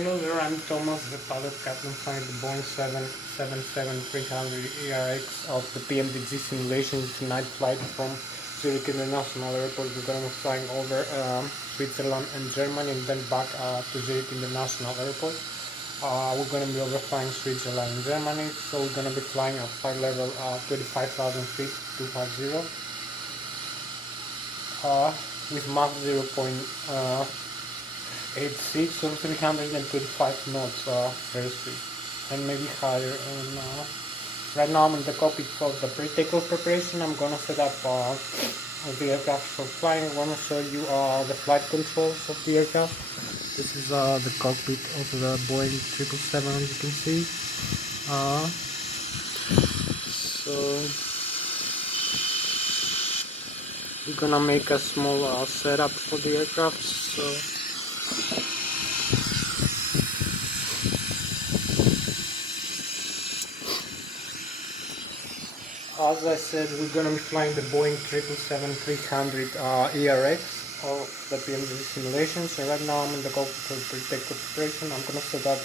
Hello there, I'm Thomas, the pilot captain flying the Boeing 777-300 ERX of the PMDG simulation tonight flight from Zurich International Airport. We're going to be flying over Switzerland and Germany and then back to Zurich International Airport. We're going to be overflying Switzerland and Germany, so we're going to be flying at flight level 25,000 feet, 250, with Mach 0.86 or 325 knots airspeed, and maybe higher. And right now I'm in the cockpit for the pre-takeoff preparation. I'm gonna set up the aircraft for flying. I want to show you the flight controls of the aircraft. This is the cockpit of the Boeing 777, as you can see. So we're gonna make a small setup for the aircraft. So as I said, we're gonna be flying the Boeing 777-300 ERX of the PMDG simulation. So right now I'm in the cockpit for pre-takeoff preparation. I'm gonna set up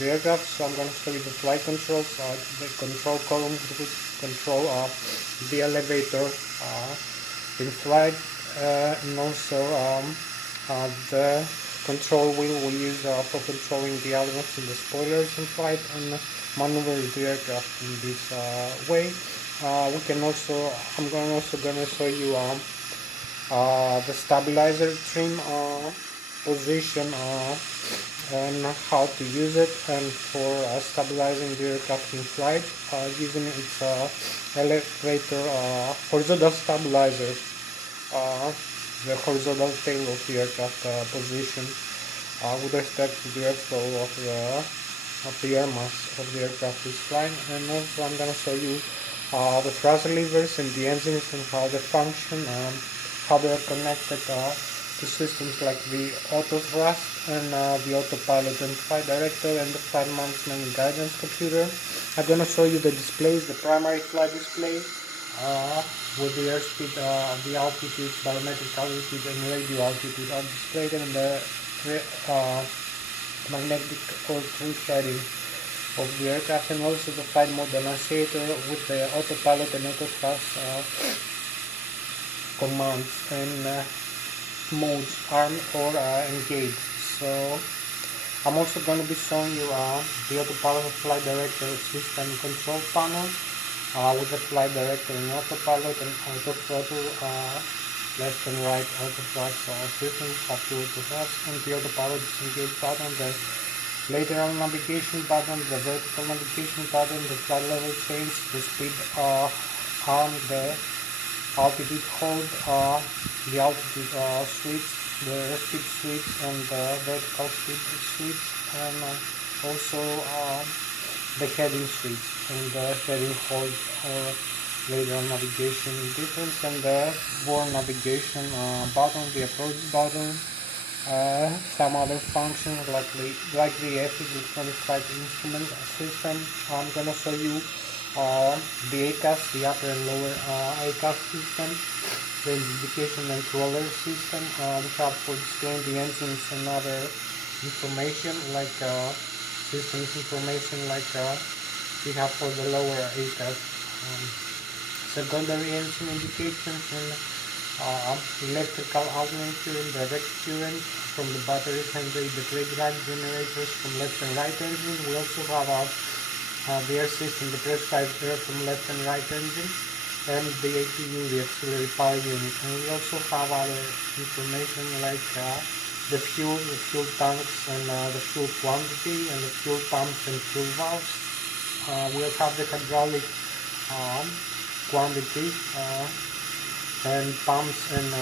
the aircraft. So I'm gonna show you the flight controls, the control columns which control the elevator in flight, and also the control wheel we use for controlling the elements in the spoilers in flight and maneuver the aircraft in this way. We can also, I'm also gonna show you the stabilizer trim position and how to use it, and for stabilizing the aircraft in flight using its elevator horizontal stabilizer, the horizontal tail of the aircraft position with respect to the airflow of the air mass of the aircraft is flying. And also I'm gonna show you the thrust levers and the engines and how they function and how they are connected to systems like the auto thrust and the autopilot and flight director and the flight management and guidance computer. I'm gonna show you the displays, the primary flight display with the airspeed, the altitude, barometric altitude and radio altitude are displayed, and the magnetic or true heading of the aircraft, and also the flight mode annunciator with the autopilot and auto thrust commands and modes, armed or engaged. So I'm also going to be showing you the autopilot flight director system control panel with the flight director and autopilot and auto throttle, left and right auto thrust systems, up to auto thrust, and the autopilot disengage button, the lateral navigation button, the vertical navigation button, the flight level change, the speed arm, the altitude hold, the altitude switch, the speed switch, and the vertical speed switch, and also the heading switch and the heading hold or lateral navigation difference, and the forward navigation button, the approach button, some other functions like the EFI electronic flight instrument system. I'm gonna show you the ACAS, the upper and lower ACAS system, the indication and crawler system. We have for displaying the engines and other information like systems information like we have for the lower ACAS. Secondary engine indications and electrical alternating current, direct current from the batteries, and the drive generators from left and right engine. We also have the air system, the pressurized air from left and right engine, and the APU, the auxiliary power unit. And we also have other information like the fuel tanks and the fuel quantity and the fuel pumps and fuel valves. We'll have the hydraulic quantity and pumps and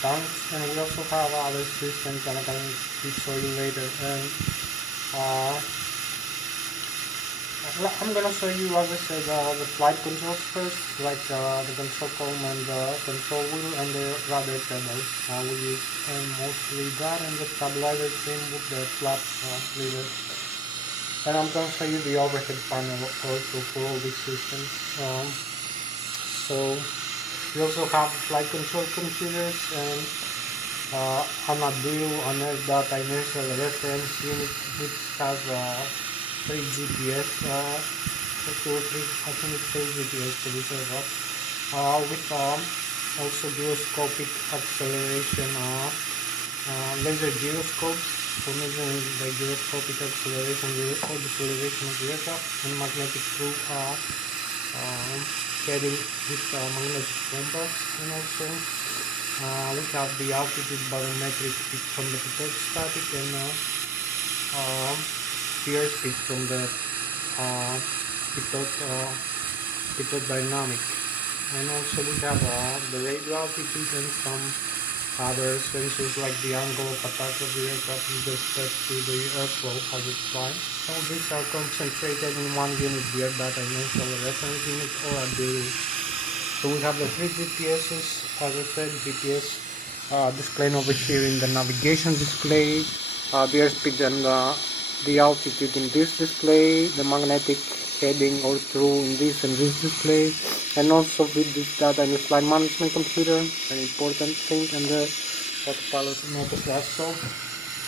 tanks, and we also have other systems that I'm going to show you later. And I'm gonna show you, as I said, the flight controls first, like the control column and the control wheel and the rudder pedals. We use mostly that, and the stabilizer trim with the flap lever. And I'm gonna show you the overhead panel also for all these systems. So we also have flight control computers, and Anadil data inertial reference unit, which has 3 GPS, 2 or 3, I think it's 3 GPS to be sure of, with also gyroscopic acceleration, laser gyroscopes for measuring the gyroscopic acceleration, gyroscopic deceleration of the aircraft, and magnetic probe heading with magnetic compass, and also we have the altitude barometric peak from the pitot static, and airspeed from the pitot dynamic. And also we have the radio altitude and some other sensors like the angle of attack of the aircraft with respect to the airflow as it flies. All these are concentrated in one unit, the air data inertial reference unit, or a DU. So we have the 3 GPSs, as I said, GPS displayed over here in the navigation display, the airspeed and the altitude in this display, the magnetic heading or through in this and this display, and also with this data in the flight management computer, an important thing, and the autopilot and autoflash. So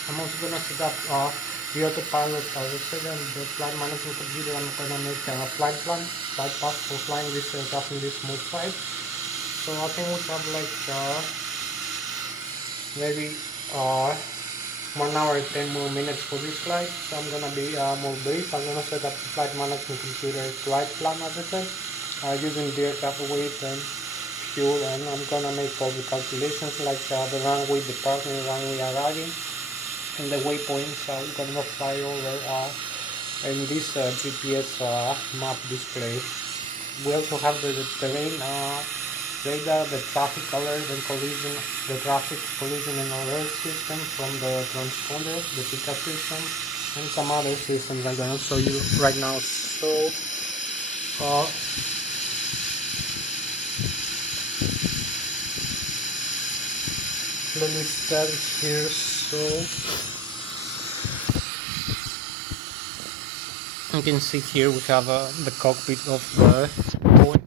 I'm also going to set up the autopilot, as I said, and the flight management computer. I'm going to make a flight plan, flight path for flying this aircraft in this smooth flight. So I think we have like maybe 1 hour and 10 more minutes for this flight. So I'm gonna be more brief. I'm gonna set up the flight management computer flight plan, as I said, using the aircraft weight and fuel, and I'm gonna make all the calculations like the runway departing, runway arriving, and the waypoints we're gonna fly over in this GPS map display. We also have the terrain radar, the traffic alert and collision, the traffic collision and alert system from the transponder, the TICA system, and some other systems I'm gonna show you right now. So let me start here. So you can see here we have the cockpit of the Boeing.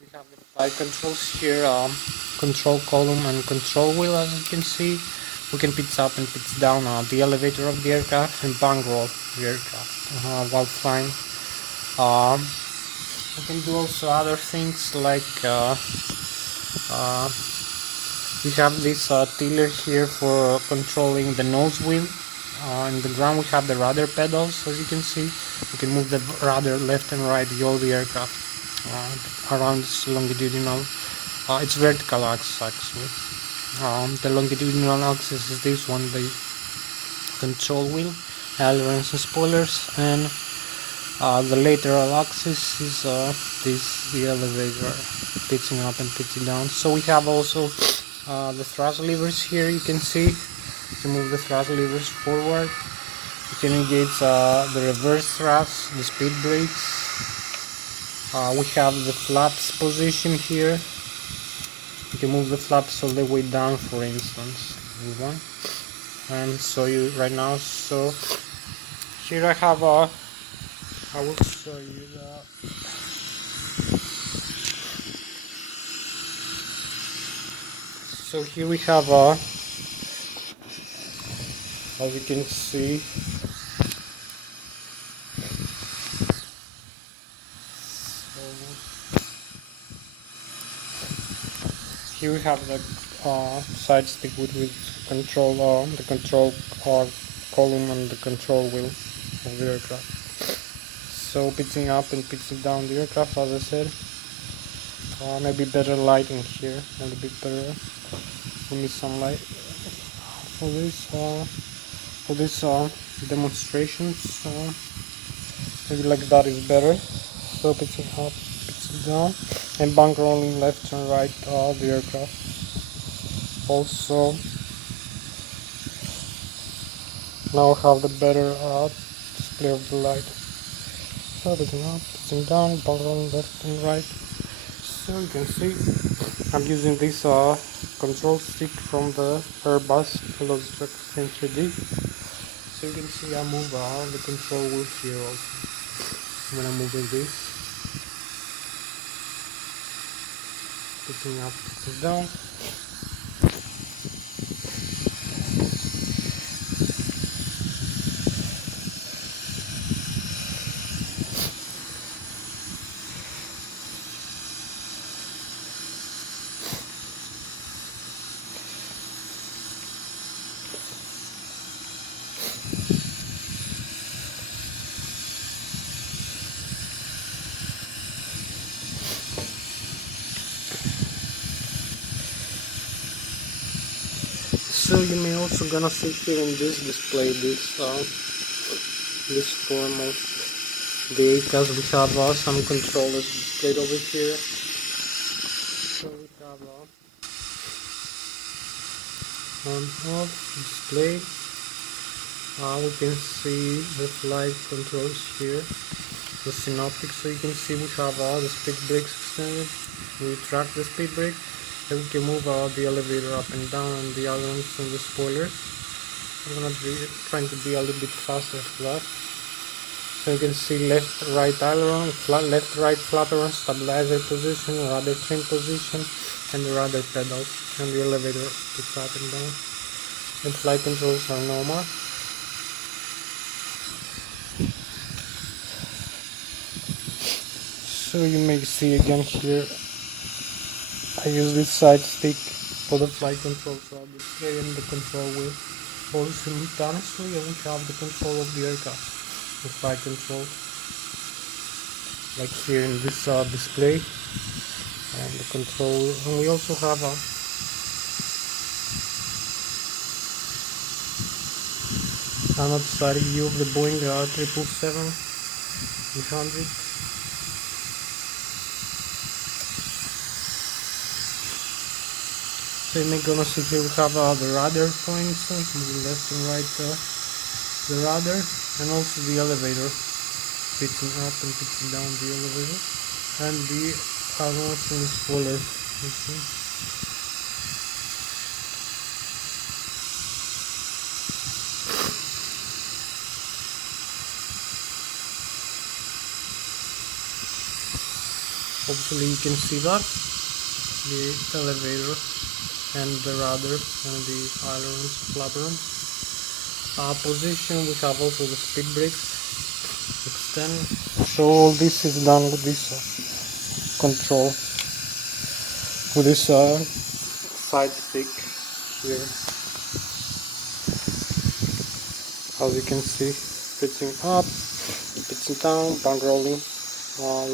We have the flight controls here, control column and control wheel, as you can see. We can pitch up and pitch down the elevator of the aircraft and bankroll the aircraft while flying. We can do also other things like we have this tiller here for controlling the nose wheel. In the ground we have the rudder pedals, as you can see. We can move the rudder left and right, all the aircraft around this longitudinal, it's vertical axis actually. The longitudinal axis is this one, the control wheel, ailerons and spoilers, and the lateral axis is the elevator, pitching up and pitching down. So we have also the thrust levers here, you can see, to move the thrust levers forward. You can engage the reverse thrust, the speed brakes. We have the flaps position here. You can move the flaps all the way down, for instance. One, and show you right now. So here I have I will show you that. So here we have as you can see, here we have the side stick with control, the control column and the control wheel of the aircraft. So pitching up and pitching down the aircraft, as I said. Maybe better lighting here, a little bit better. Give me some light for this demonstrations. Maybe like that is better. So pitching up, pitching down, and bank rolling left and right the aircraft. Also, now I have the better display of the light. So pitching up, pitching down, bank rolling left and right. So you can see I'm using this control stick from the Airbus Lszh 3D. So you can see I move the control wheel here also when I'm moving this, picking up, picking down. So you may also gonna see here in this display this form of the ACAS. We have some controllers displayed over here. So we have on off display. We can see the flight controls here, the synoptic. So you can see we have the speed brakes extended. We track the speed brake. Then we can move the elevator up and down, and the ailerons and the spoilers. I'm gonna be trying to be a little bit faster for that. So you can see left, right aileron, left, right flaperon, stabilizer position, rudder trim position, and the rudder pedals, and the elevator picks up and down. And flight controls are normal. So you may see again here, I use this side stick for the flight control, so I'll display in the control wheel all simultaneously, and we have the control of the aircraft, the flight control, like here in this display, and the control, and we also have an outside view of the Boeing 777-300. So you may gonna see here we have the rudder, for instance, moving left and right the rudder, and also the elevator, pitching up and pitching down the elevator, and the ailerons and spoilers. Hopefully you can see that, the elevator and the rudder and the ailerons, flaperons. Position, we have also the speed brakes, extend. So all this is done with this control, with this side stick here. As you can see, pitching up, pitching down, bank rolling,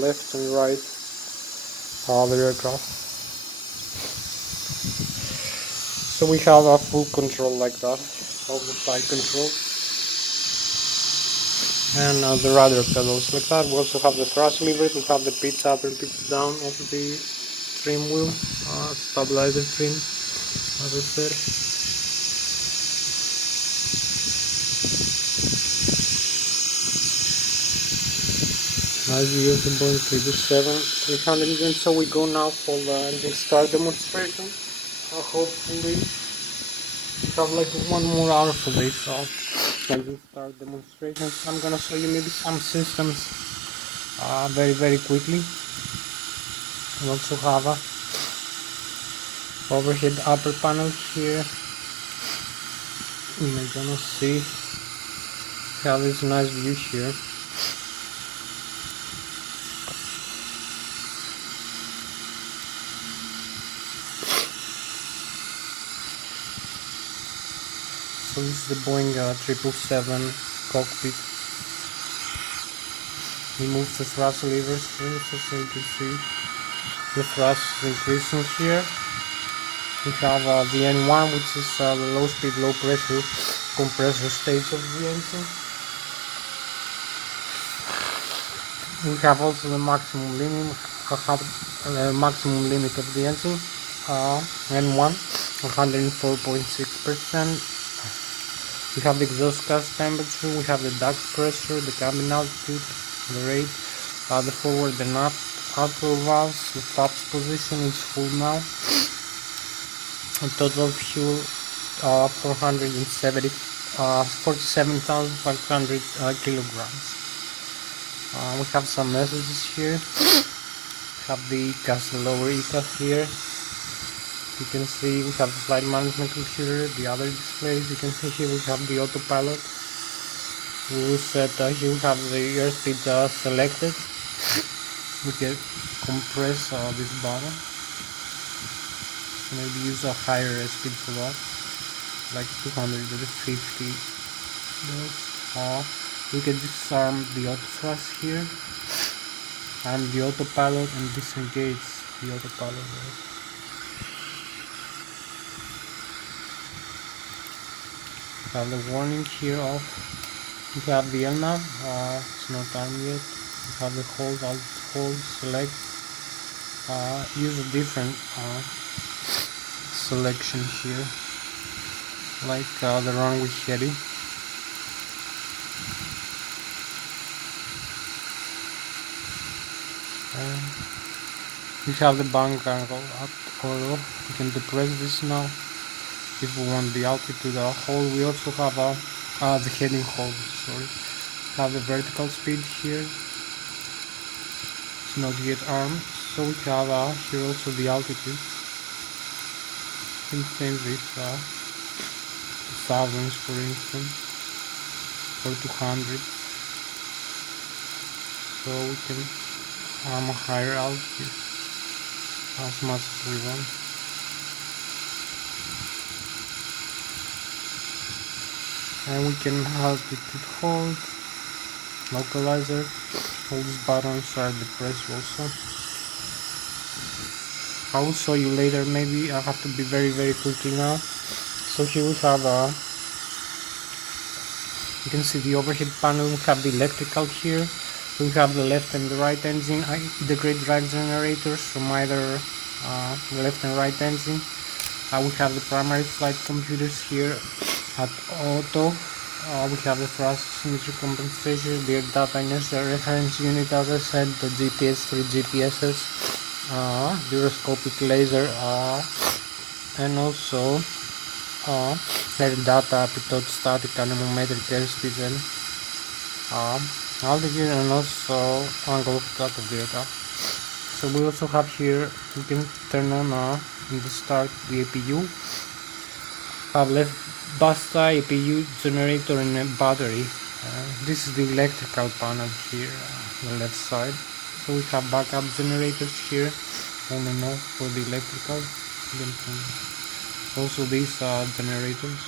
left and right the aircraft. So we have a full control like that of the flight control, and the rudder pedals like that. We also have the thrust levers. We have the pitch up and pitch down of the trim wheel, stabilizer trim, as I said. As we use the Boeing 777-300 engine, so we go now for the engine start demonstration. Hopefully we have like 1 more hour for this engine start demonstration. So I'm gonna show you maybe some systems very quickly. We also have a overhead upper panel here. You're gonna see we have this nice view here. So this is the Boeing 777 cockpit. We move the thrust levers here, so you can see the thrust is increasing here. We have the N1, which is the low speed, low pressure compressor stage of the engine. We have also the maximum limit, of the engine, N1, 104.6%. We have the exhaust gas temperature, we have the duct pressure, the cabin altitude, the rate, the forward and aft, outflow valves. The flaps position is full now. And total fuel 47,500 kilograms. We have some messages here. We have the gas lower ECAS here. You can see we have the flight management computer, the other displays. You can see here we have the autopilot. We will set here we have the airspeed selected. We can compress this button. So maybe use a higher airspeed for that, like 250 knots. We can disarm the auto thrust here, and the autopilot, and disengage the autopilot. We have the warning here off. We have the LNAV, it's not armed yet. We have the hold, alt hold, select. Use a different selection here, like the runway heading. We have the bank angle at auto. We can depress this now if we want the altitude hold. We also have the heading hold. Sorry. We have the vertical speed here. It's not yet armed, so we have here also the altitude. And same with thousands, for instance, or 200. So we can arm a higher altitude as much as we want. And we can altitude hold, localizer. All these buttons are depressed also. I will show you later. Maybe I have to be very quickly now. So here we have you can see the overhead panel. We have the electrical here. We have the left and the right engine. I integrate drive generators from either left and right engine. We have the primary flight computers here at auto. We have the thrust symmetry compensation, the data inertia reference unit, as I said, the GPS, 3 GPSs, gyroscopic laser, and also air data, pitot, static, anemometric airspeed, and altitude, and also angle of attack of the aircraft. So we also have here, you can turn on in the start the APU. Have left basta, APU, generator, and a battery. This is the electrical panel here on the left side. So we have backup generators here, on and off for the electrical. Also these generators.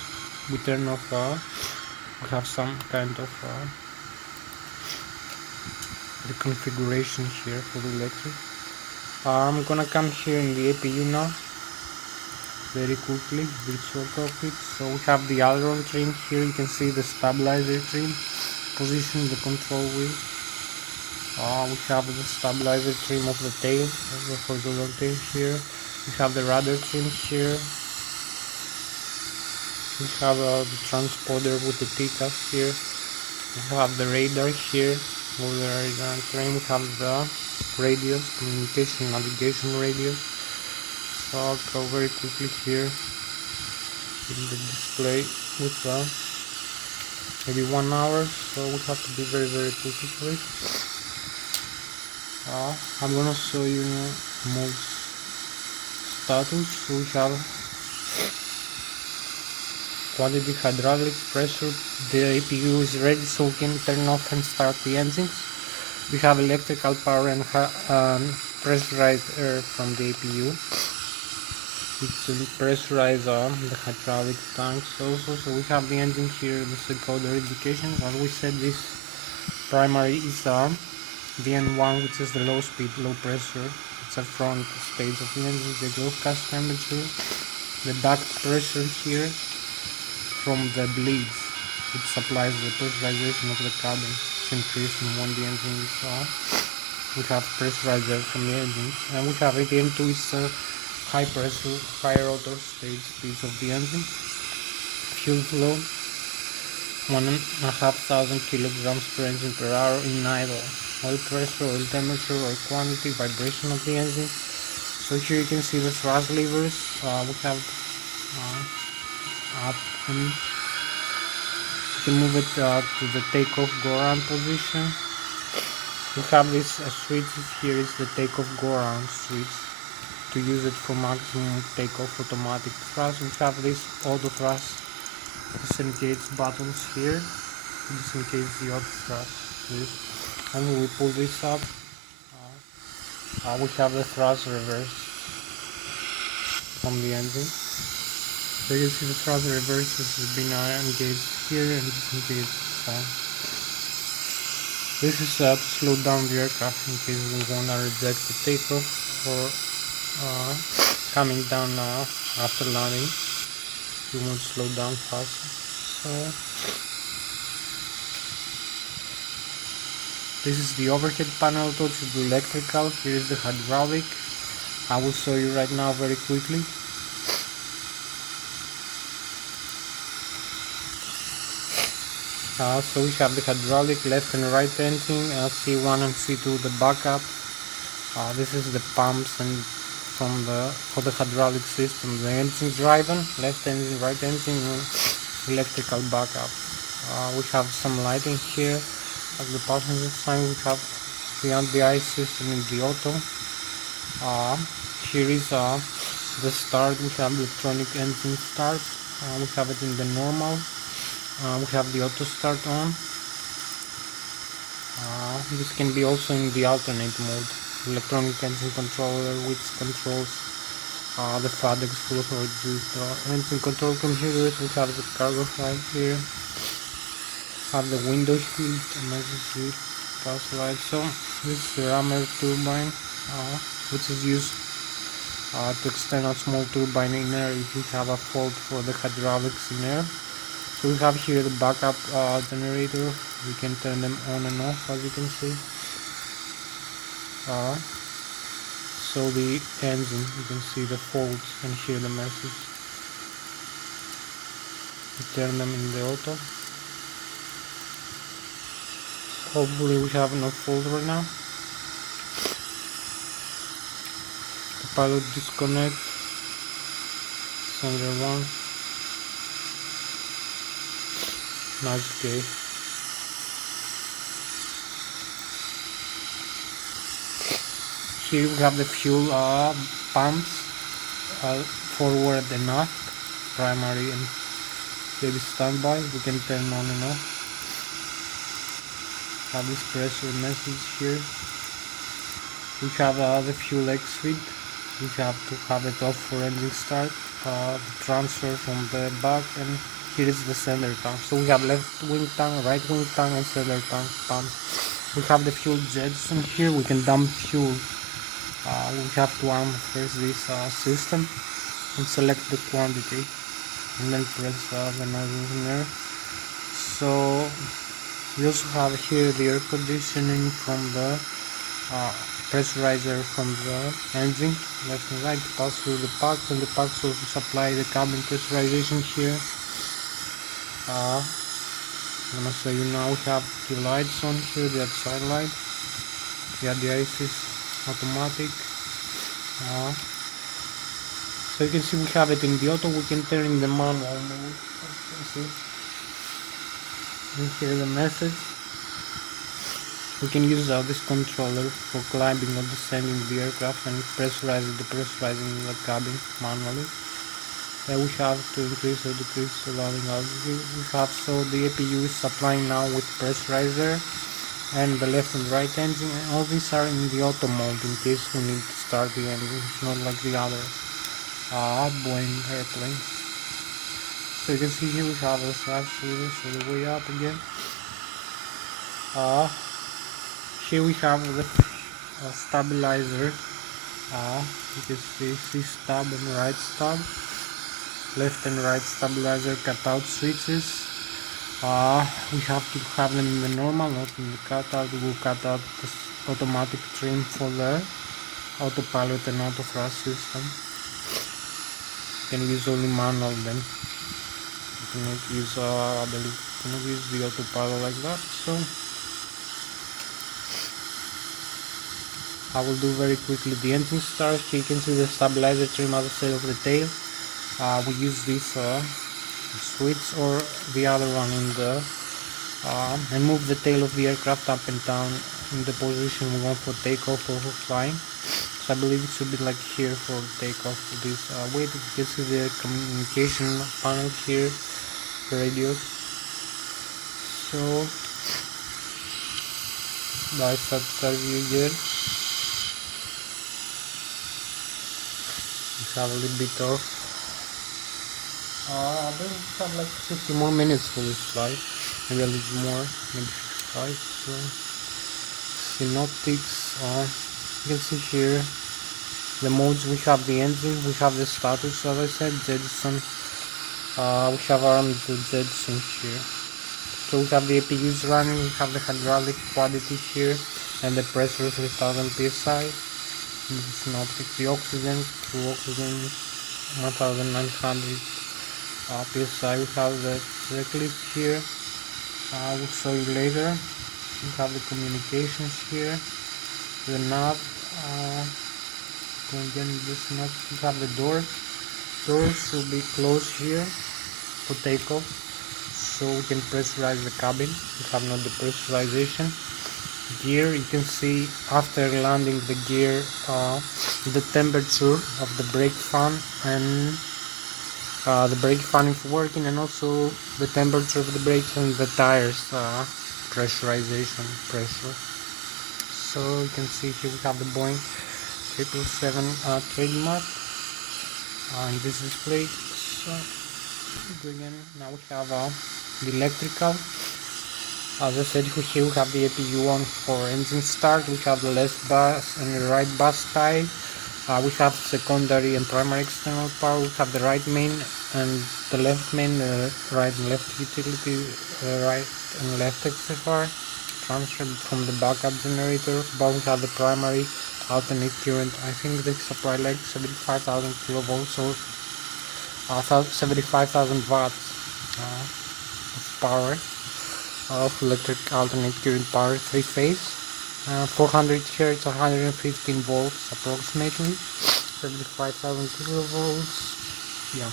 We turn off, we have some kind of the configuration here for the electric. I'm gonna come here in the APU now very quickly, virtual cockpit. So we have the aileron trim here. You can see the stabilizer trim position, the control wheel. We have the stabilizer trim of the tail, the horizontal tail here. We have the rudder trim here. We have the transponder with the TCAS here. We have the radar here, over the radar trim. We have the radios, communication, navigation radios. So I'll go very quickly here in the display with maybe 1 hour, so we have to be very quickly for it. I'm gonna show you mode status. So we have quality, hydraulic, pressure. The APU is ready, so we can turn off and start the engines. We have electrical power and pressurized air from the APU. It's pressurize the hydraulic tanks also. So we have the engine here, the decoder indication. As we said, this primary is VN1, which is the low speed, low pressure. It's a front stage of the engine, the exhaust gas temperature, the duct pressure here from the bleeds, which supplies the pressurization of the cabin. It's increasing when the engine is we have pressurized air from the engine, and we have ATM2 is high pressure, high rotor stage speeds of the engine. Fuel flow 1,500 kilograms per engine per hour in idle. oil pressure, oil temperature, oil quantity, vibration of the engine. So here you can see the thrust levers. We have up, and you can move it to the takeoff go around position. We have this switches. Here is the takeoff go around switch to use it for maximum takeoff automatic thrust. We have this auto thrust disengage buttons here to disengage the auto thrust. And when we pull this up, we have the thrust reverse from the engine. So you can see the thrust reverse has been engaged here and disengaged. This is to slow down the aircraft in case we want to reject the takeoff or coming down after landing. We want to slow down faster. So this is the overhead panel attached to the electrical. Here is the hydraulic. I will show you right now very quickly. So we have the hydraulic left and right engine, C1 and C2 the backup. This is the pumps and for the hydraulic system, the engine driving, left engine, right engine, and electrical backup. We have some lighting here. At the passenger side we have the anti-ice system in the auto. Here is the start. We have electronic engine start. We have it in the normal. We have the auto start on. This can be also in the alternate mode. Electronic engine controller which controls the FADEX full horizontal engine control computers. We have the cargo light here. Have the window shield, emergency gas light. So this is the rammer turbine which is used to extend a small turbine in air if you have a fault for the hydraulics in air. So we have here the backup generator. We can turn them on and off, as you can see. So the engine, you can see the faults and hear the message. We turn them in the auto. Hopefully we have no fault right now. The pilot disconnect. Sender 1. Nice, okay. Here we have the fuel pumps, forward and aft, primary and heavy standby. We can turn on and off. Have this pressure message here. We have the fuel exit. We have to have it off for engine start. The transfer from the back, and here is the center tank. So we have left wing tank, right wing tank, and center tank pump. We have the fuel jets, and here we can dump fuel. We have to arm first this system and select the quantity, and then press the nozzle in there. So we also have here the air conditioning from the pressurizer from the engine, left and right, to pass through the packs, and the packs also supply the cabin pressurization here. I'm gonna show you now. We have the lights on here, the outside light, the ADIS is automatic. So you can see we have it in the auto. We can turn in the manual mode, as you can see. And here the message. We can use this controller for climbing or descending the aircraft and depressurizing the cabin manually. We have to increase or decrease the loading altitude. We have, so the APU is supplying now with pressurizer and the left and right engine, and all these are in the auto mode in case we need to start the engine. It's not like the other Boeing airplanes. So you can see here we have the thrust levers all the way up again. Here we have the stabilizer. You can see C-stub and right stub, left and right stabilizer cutout switches. We have to have them in the normal, not in the cutout. We will cut out the automatic trim for the autopilot and auto thrust system. You can use only manual then. You cannot use, I believe, you cannot use the autopilot like that. So I will do very quickly the engine start. Here you can see the stabilizer trim other side of the tail. We use this switch or the other one in the and move the tail of the aircraft up and down in the position we want for takeoff or for flying. So I believe it should be like here for takeoff. This way you can see the communication panel here, radio. So that's that view here. We have a little bit of we have like 50 more minutes for this flight, maybe a little more, maybe 55. So synoptics, you can see here the modes. We have the engine, we have the status, as I said, Jetson. We have armed the Jetson here. So we have the APUs running, we have the hydraulic quality here, and the pressure 3000 psi. And the synoptics, the oxygen, through oxygen 1900 psi. We have the checklist here. I will show you later. We have the communications here, the nav. Again, this not. We have the doors. Doors should be closed here for takeoff, so we can pressurize the cabin. We have no depressurization. Gear, you can see after landing the gear, the temperature of the brake fan and the brake fan is working, and also the temperature of the brakes and the tires pressurization pressure. So you can see here we have the Boeing 777 trademark in this display. So again, now we have the electrical. As I said, here we have the APU on for engine start. We have the left bus and the right bus tie. We have secondary and primary external power. We have the right main and the left main, right and left utility, right and left XFR transferred from the backup generator. But we have the primary alternate current. I think they supply like 75,000 kilovolts or 75,000 watts of power of electric alternate current power, 3-phase, 400 Hz, 115 volts approximately, 75,000 kilovolts, yeah,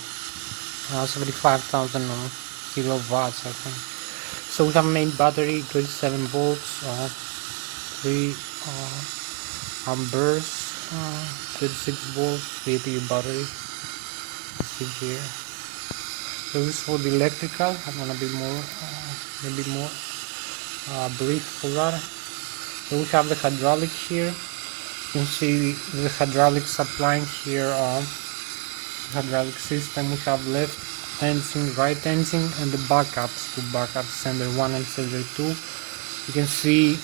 75,000 kilowatts I think. So we have main battery 27 volts, 3 amperes, 36 volts, the APU battery. See here. So this is for the electrical. I'm gonna be more, maybe more brief for that. So we have the hydraulic here. You can see the hydraulic supplying here on hydraulic system. We have left engine, right engine, and the backups. Two backups, sender 1 and sender 2. You can see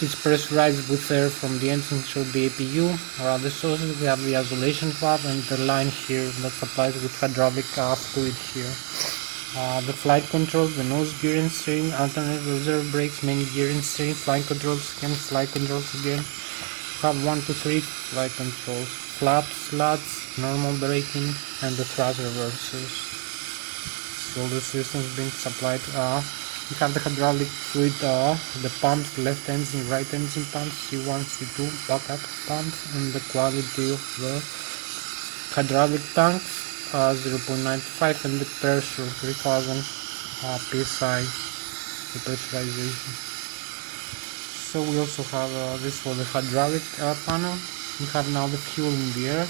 it's pressurized with air from the engine through the APU. Around the sources we have the isolation valve and the line here that supplies with hydraulic fluid here. The flight controls, the nose gear and steering, alternate reserve brakes, main gear and steering, flight controls again, flight controls again. We have 1 to 3 flight controls, flaps, slots, normal braking, and the thrust reversers. So the system is being supplied. We have the hydraulic fluid, the pumps, left engine, right engine pumps, C1, C2, backup pumps, and the quality of the hydraulic tanks, 0.95, and the pressure 3000 psi, the pressurization. So we also have this for the hydraulic panel. We have now the fuel in the air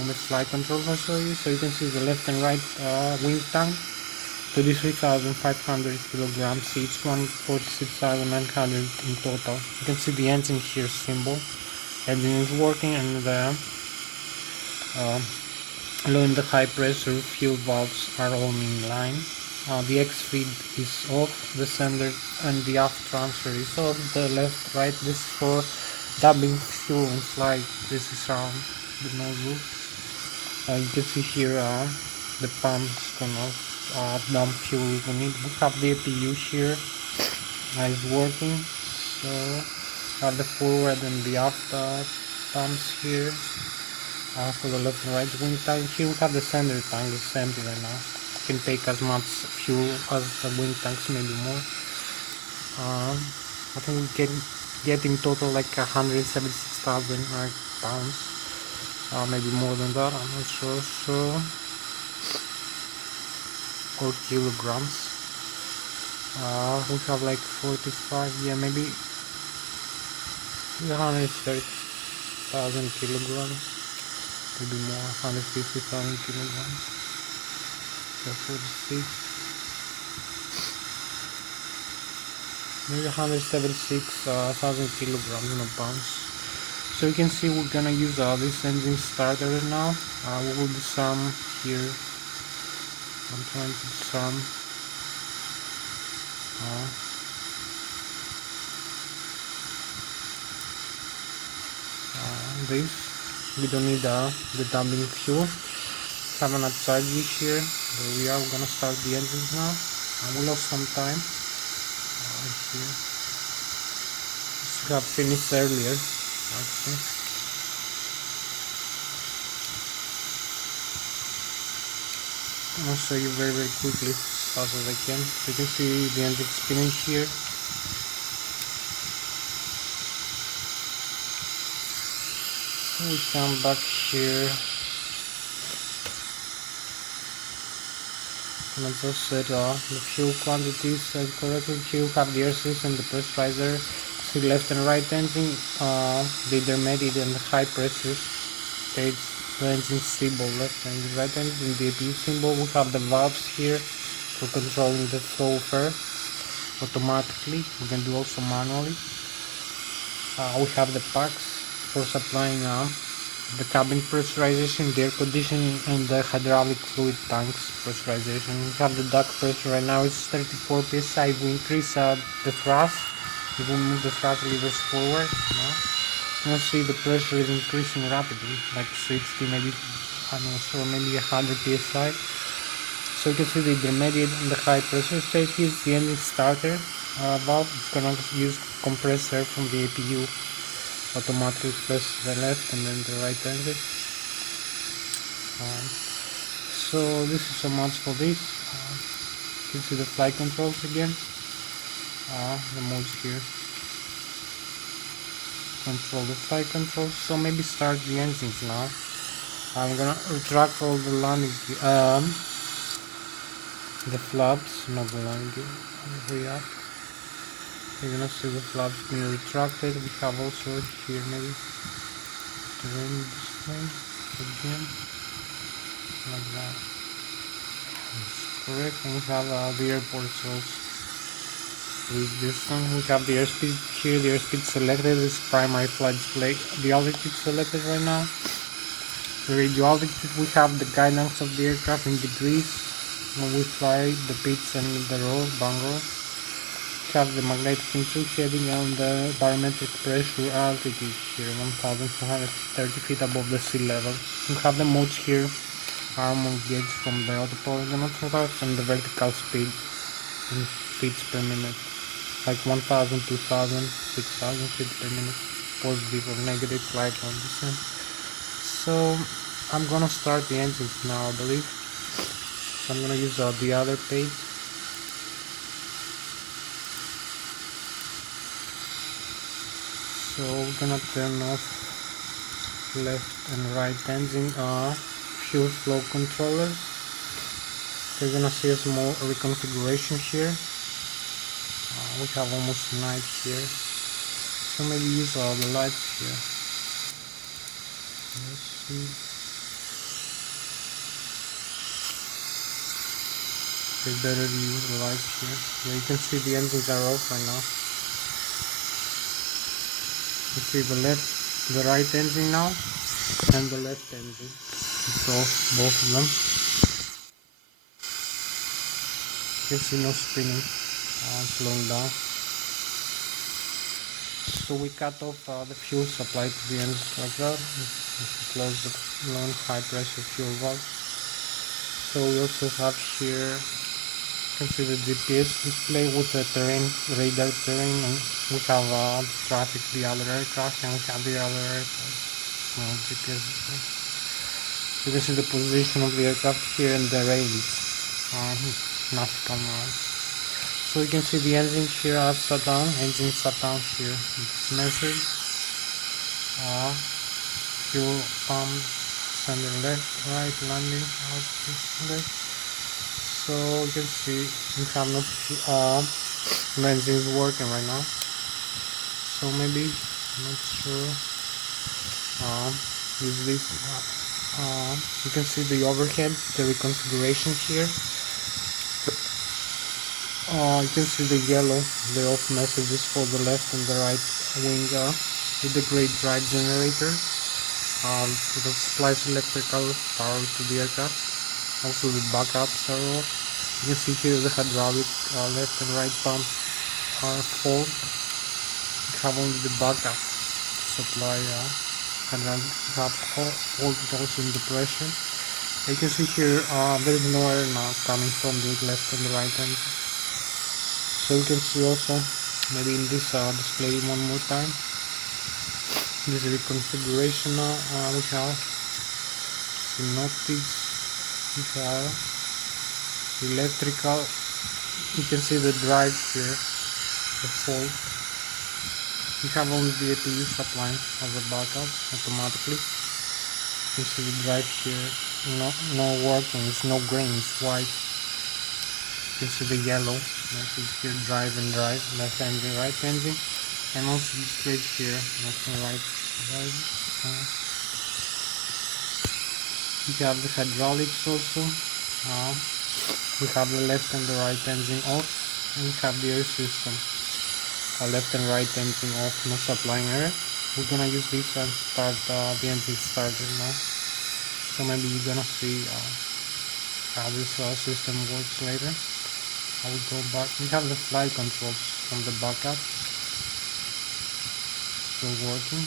on the flight controls I show you. So you can see the left and right wing tank, 33,500 kilograms each, 146,900 in total. You can see the engine here symbol. Engine is working, and the low and the high pressure fuel valves are all in line. The X feed is off, the sender and the aft transfer is off, the left, right. This is for dumping fuel in flight. This is the nozzle. You can see here the pumps gonna dump fuel if we need. We have the APU here, is working. So have the forward and the aft pumps here for the left and right wing tank. Here we have the center tank, it's empty right now. Can take as much fuel as the wing tanks, maybe more. I think we can getting total like 176,000 pounds, maybe more than that, I'm not sure. So, or kilograms. We have like 45, yeah, maybe 130,000 kilograms, maybe more, 150,000 kilograms. So 46, maybe 176,000 kilograms, no pounds. So you can see we're gonna use this engine starter now. We will disarm here. I'm trying to disarm. This. We don't need the dumping fuel. Have an outside view here. There we are. We're gonna start the engines now. We lost some time. Here. This got finished earlier. Actually. I'll show you very quickly as fast as I can. So you can see the engine spinning here. So we come back here. And I just set the fuel quantities correctly. Here you have the air system, the pressurizer, see left and right engine, the intermediate and the high pressure stage, the engine symbol, left and right engine, the APU symbol. We have the valves here for controlling the flow of air automatically. We can do also manually. We have the packs for supplying the cabin pressurization, the air conditioning, and the hydraulic fluid tanks pressurization. We have the duct pressure right now, it's 34 psi. If we increase the thrust, if we move the thrust levers forward, you'll see the pressure is increasing rapidly, like 60, maybe, I'm not sure, maybe 100 psi. So you can see the intermediate and the high pressure stage. Here's the engine starter valve. It's gonna use compressed air from the APU. Automatically press the left and then the right engine. So this is so much for this. You can see the flight controls again. The modes here. Control the flight controls. So maybe start the engines now. I'm gonna retract all the landing the flaps, not the landing gear. Hurry up. You're gonna see the flaps being retracted. We have also here maybe the rain display again, like that. That's correct. And we have the airport source with this one. We have the airspeed here, the airspeed selected, this primary flight display. The altitude selected right now. The radio altitude, we have the guidance of the aircraft in degrees when we fly the pitch and the roll, bang roll. We have the magnetic input heading on the barometric pressure altitude here, 1,430 feet above the sea level. We have the modes here, armor gauge from the autopilot and autopilot, and the vertical speed in feet per minute, like 1,000, 2,000, 6,000 feet per minute, positive or negative flight condition. So I'm gonna start the engines now, I believe. So I'm gonna use the other page. So we're gonna turn off left and right engine fuel flow controllers. You're gonna see a small reconfiguration here. We have almost night here, so maybe use the lights here. Let's see. Okay, better to use the lights here. Yeah, you can see the engines are off right now. You see the right engine now, and the left engine. It's off, both of them. You can see no spinning, slowing down. So we cut off the fuel supply to the engine like that. Close the low and high pressure fuel valve. So we also have here, you can see the GPS display with the terrain, radar terrain, and we have traffic, the other aircraft, and we have the other aircraft. GPS display. You can see the position of the aircraft here and the range, nautical miles. So you can see the engine here upside down, engine shut down here. It's measured. Fuel pump, center left, right, landing, out, left. So you can see we have no engine is working right now. So maybe, I'm not sure. Use this. You can see the overhead, the reconfiguration here. You can see the yellow, the off messages for the left and the right wing with the great drive generator that supplies electrical power to the aircraft. Also the backups are off. You can see here the hydraulic left and right pumps are full. We have only the backup supply hydraulic voltage also in the pressure. You can see here there is no air now coming from the left and the right end. So you can see also, maybe in this display one more time, this reconfiguration we have synoptics, we have electrical. You can see the drive here, the fault. We have only the APU supply as a backup automatically. You see the drive here, no working, it's no green, it's white. You can see the yellow message here, drive and drive, left engine, right engine, and also displayed here, left and right drive. We have the hydraulics also. We have the left and the right engine off, and we have the air system. Left and right engine off, no supplying air. We're gonna use this and start the engine starter now. So maybe you're gonna see how this system works later. I will go back. We have the flight controls from the backup still working.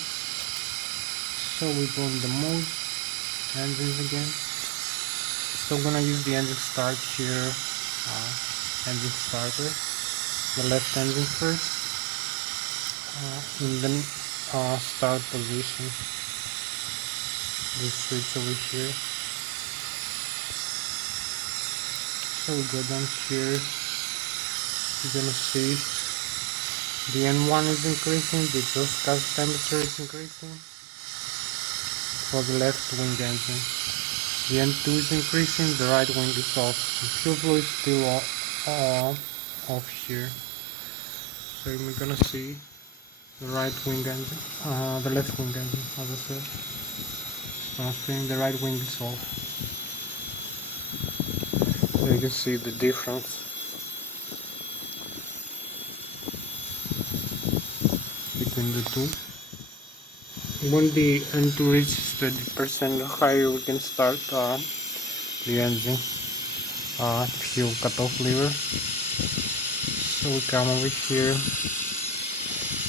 So we go in the mode, engines again. So I'm gonna use the engine start here, engine starter, the left engine first, in the start position. This switch over here. So we go down here. You're gonna see the N1 is increasing, the exhaust gas temperature is increasing for the left wing engine. The N2 is increasing, the right wing is off. The fuel flow is still off here. So we're gonna see the right wing engine, the left wing engine, as I said. On screen, the right wing is off. So you can see the difference between the two. When the N2 reaches 20% higher, we can start the engine fuel cutoff lever. So we come over here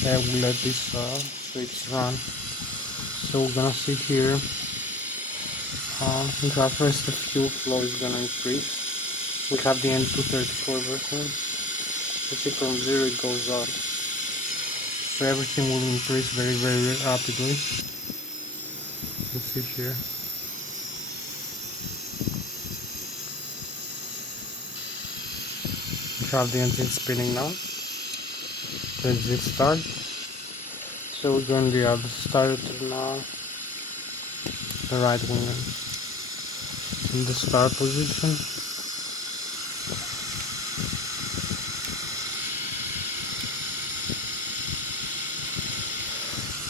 and we let this switch run. So we're gonna see here, we have first the fuel flow is gonna increase. We have the N234%. You see from 0 it goes up. So everything will increase very rapidly. You see here. We have the engine spinning now. The engine start. So we're going to have started now. The right wing in the start position.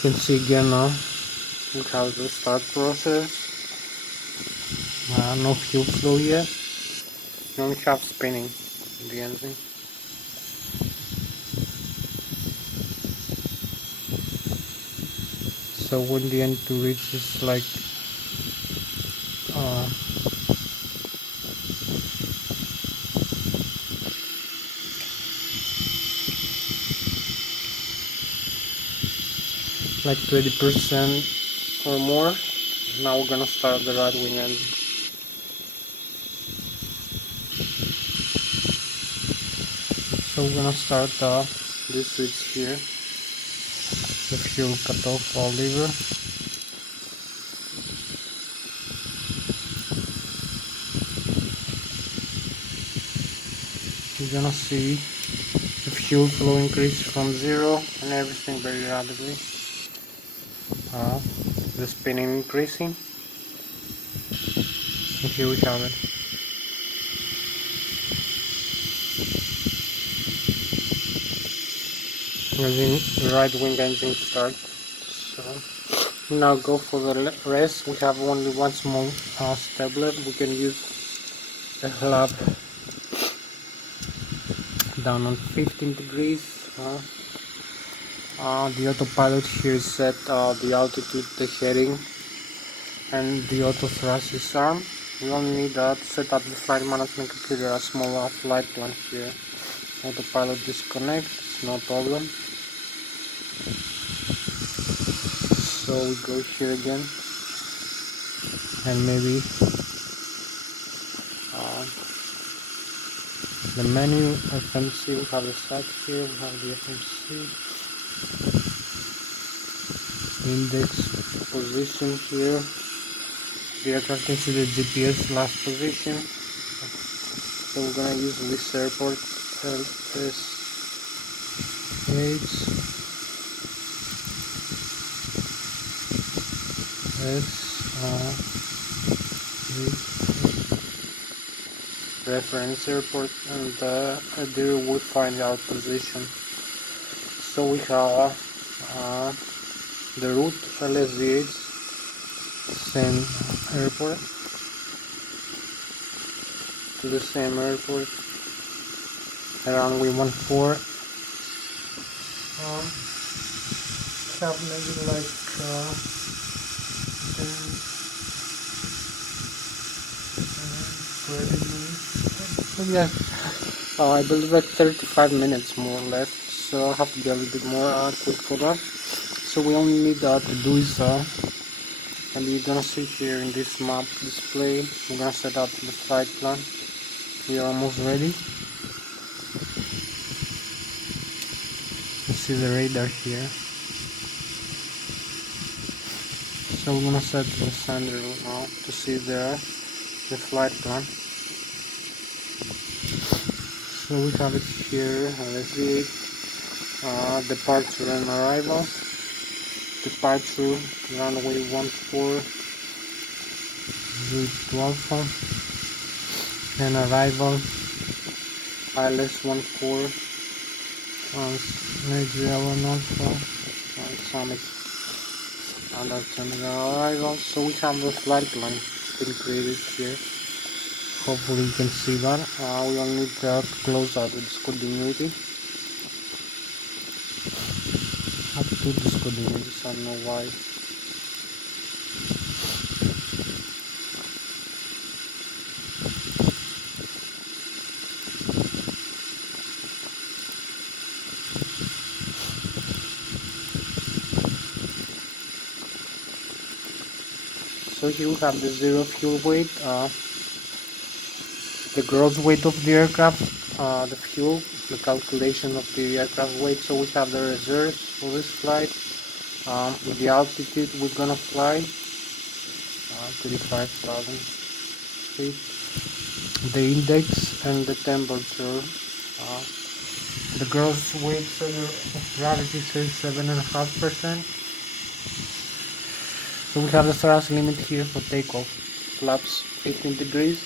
You can see again now we have the start process. No fuel flow yet. We only have spinning in the engine. So when the N2 reaches like like 20% or more, now we're gonna start the right wing engine. So we're gonna start this switch here, the fuel cutoff lever. you're gonna see the fuel flow increase from 0 and everything very rapidly. The spinning increasing, and here we have it. The right wing engine start. So we now go for the rest. We have only one small step left. We can use the flap down on 15 degrees. The autopilot here is set the altitude, the heading, and the auto thrust is armed. We only need to set up the flight management computer, a small flight plan here. Autopilot disconnect, it's no problem. So we go here again, and maybe the menu, FMC, we have the site here, we have the FMC, index position here, the aircraft can see the GPS last position, so we're gonna use this airport, LSH, reference airport, and there we find our position. So we have the route Lszh, same airport, to the same airport, around we 14. Have maybe like 20 minutes. Yeah, I believe like 35 minutes more or less, so I'll have to be a little bit more quick for that. So we only need to do is and you're gonna see here in this map display, we're gonna set up the flight plan. We are almost ready. You see the radar here. So we're gonna set the sender now to see the flight plan. So we have it here. Let's see. Departure and arrival. Departure runway 14 to Alpha, and arrival ILS 14 Nigeria 1 Alpha and Summit, and our terminal arrival. So we have the flight plan been created here. Hopefully you can see that. We only need to close out the discontinuity. Have two discontinuities, I don't know why. So here we have the zero fuel weight, the gross weight of the aircraft, the fuel, the calculation of the aircraft weight. So we have the reserves for this flight, with the altitude we're gonna fly, 35,000 feet, the index and the temperature. The gross weight center of gravity says 7.5%. So we have the thrust limit here for takeoff, flaps 15 degrees.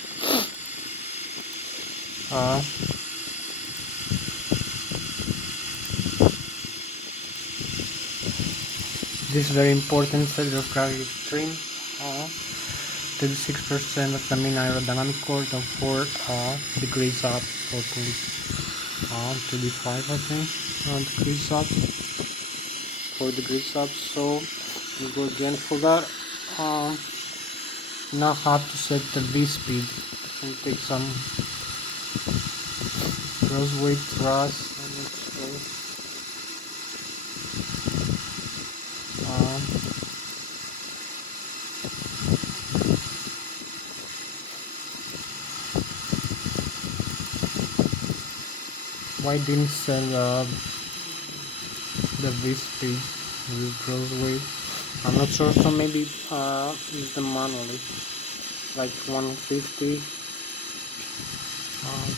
This is very important center of gravity trim, 36% of the mean aerodynamic chord, and 4 degrees up, or 25 I think, degrees up, 4 degrees up. So we go again for that. Now have to set the V speed and take some gross weight thrust, and let's go. Why didn't set the V speed with gross weight? I'm not sure, so maybe use them manually, like 150,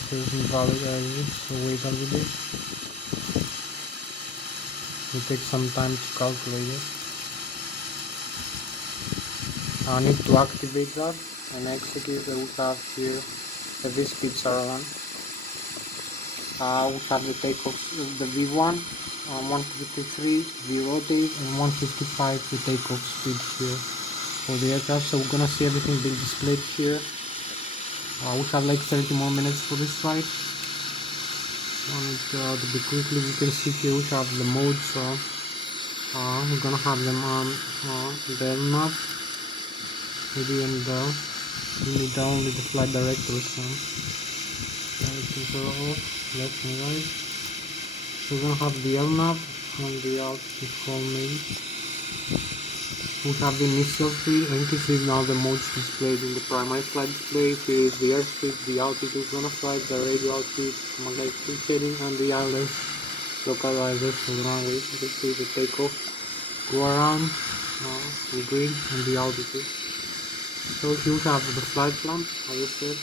There's invalid areas, so wait a little bit. It takes some time to calculate it. I need to activate that and execute. We have here the V-speeds are on. We have the takeoffs, the V1, 153, V rotate, and 155 the takeoff speed here for the aircraft. So we're gonna see everything being displayed here. We have like 30 more minutes for this flight. And to be quickly, we can see here we have the modes. We're gonna have them on the map, maybe, and we need only the flight directors. Directors are off, left and right. So we're gonna have the LNAV and the altitude control maybe. We have the initial speed, and you can see now the modes displayed in the primary flight display. Here is the airspeed, the altitude gonna flight, the radio altitude, magnetic heading, and the ILS localizer for the runway. You can see the takeoff, go around, the grid, and the altitude. So here we have the flight plan, as I said.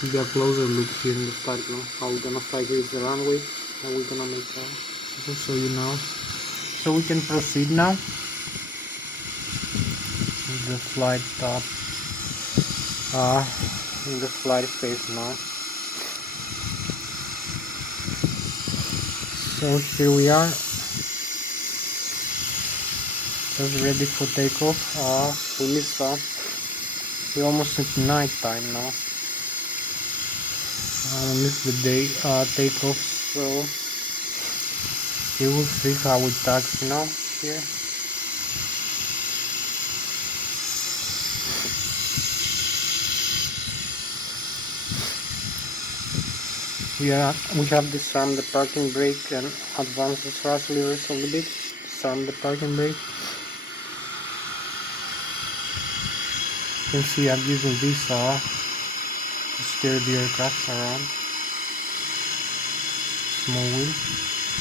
Be a closer look here in the flight plan. How we're gonna fly here is the runway, and we're gonna make I'll show you now. So we can proceed now with the flight in the flight phase now. So here we are, just ready for takeoff. We're almost at night time now. Missed the day takeoff, so you will see how we taxi now here. We have disarmed the parking brake and advanced the thrust levers a little bit. Disarm the parking brake. You can see I'm using this to steer the aircraft around. Small wheel,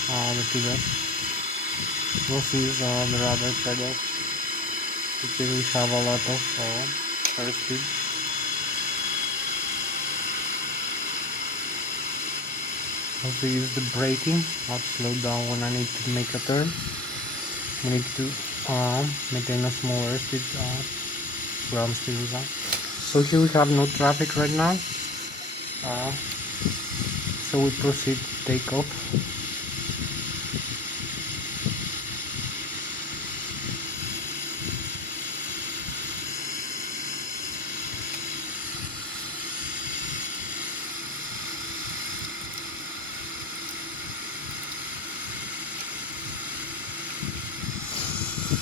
the pivot. This is the rudder pedal. Because we have a lot of airspeed. Also use the braking. I'll slow down when I need to make a turn. We need to maintain a small airspeed. Ground speed is on. So here we have no traffic right now, so we proceed to take off.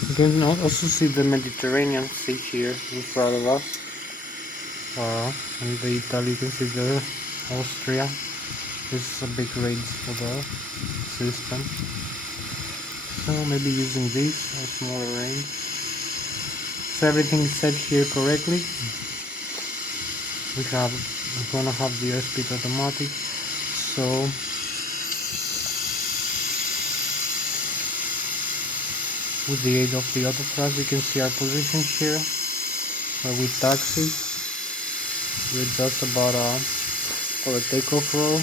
You can also see the Mediterranean Sea here in front of us. And the Italy, you can see the Austria. This is a big range for the system. So maybe using this or smaller range. So everything is set here correctly. We're gonna have the airspeed automatic. So with the aid of the autothrust, we can see our position here where we taxi. We're just about for the takeoff roll.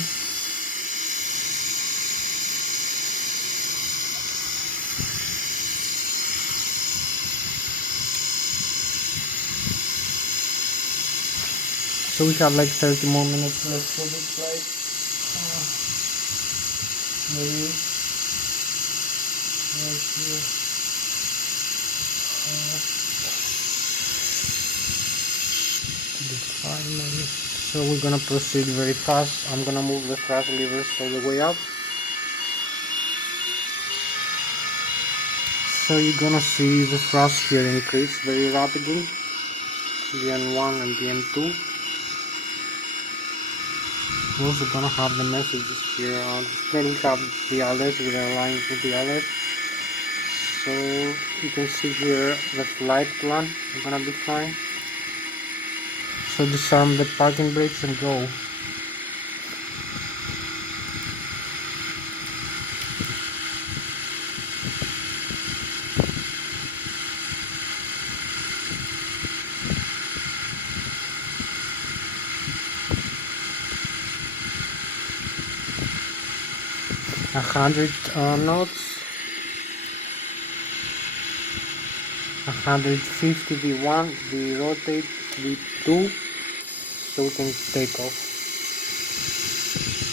So we have like 30 more minutes left for this flight. Maybe right here. Maybe. So we're gonna proceed very fast. I'm gonna move the thrust levers all the way up. So you're gonna see the thrust here increase very rapidly. The N1 and the N2. We're also gonna have the messages here on display. We have the alert, we are aligned with the alert. So you can see here the flight plan we're gonna be flying. So disarm the parking brakes and go. 100 knots, 150 V1, we rotate V2, so we can take off.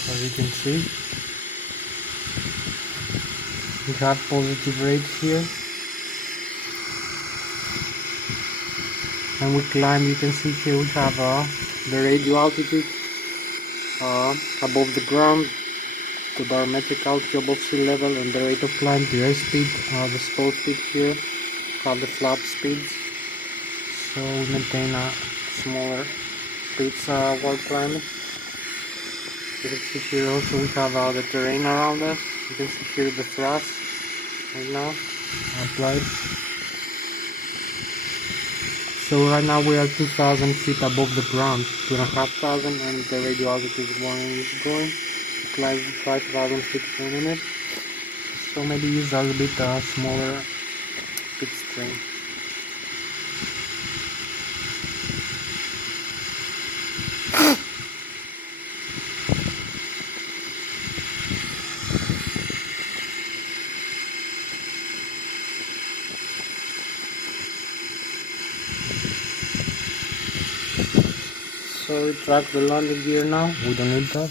As you can see, we have positive rate here, and we climb. You can see here we have the radio altitude above the ground, the barometric altitude above sea level, and the rate of climb, the airspeed, the slow speed here, have the flap speeds, so we maintain a smaller speeds while climbing. You can see here also we have the terrain around us. You can see here the thrust right now applied. So right now we are 2,000 feet above the ground, 2,500, and the radio altitude warning is going. Climb 5,000 feet per minute. So maybe use a little bit smaller speed string. So retract the landing gear now, we don't need that.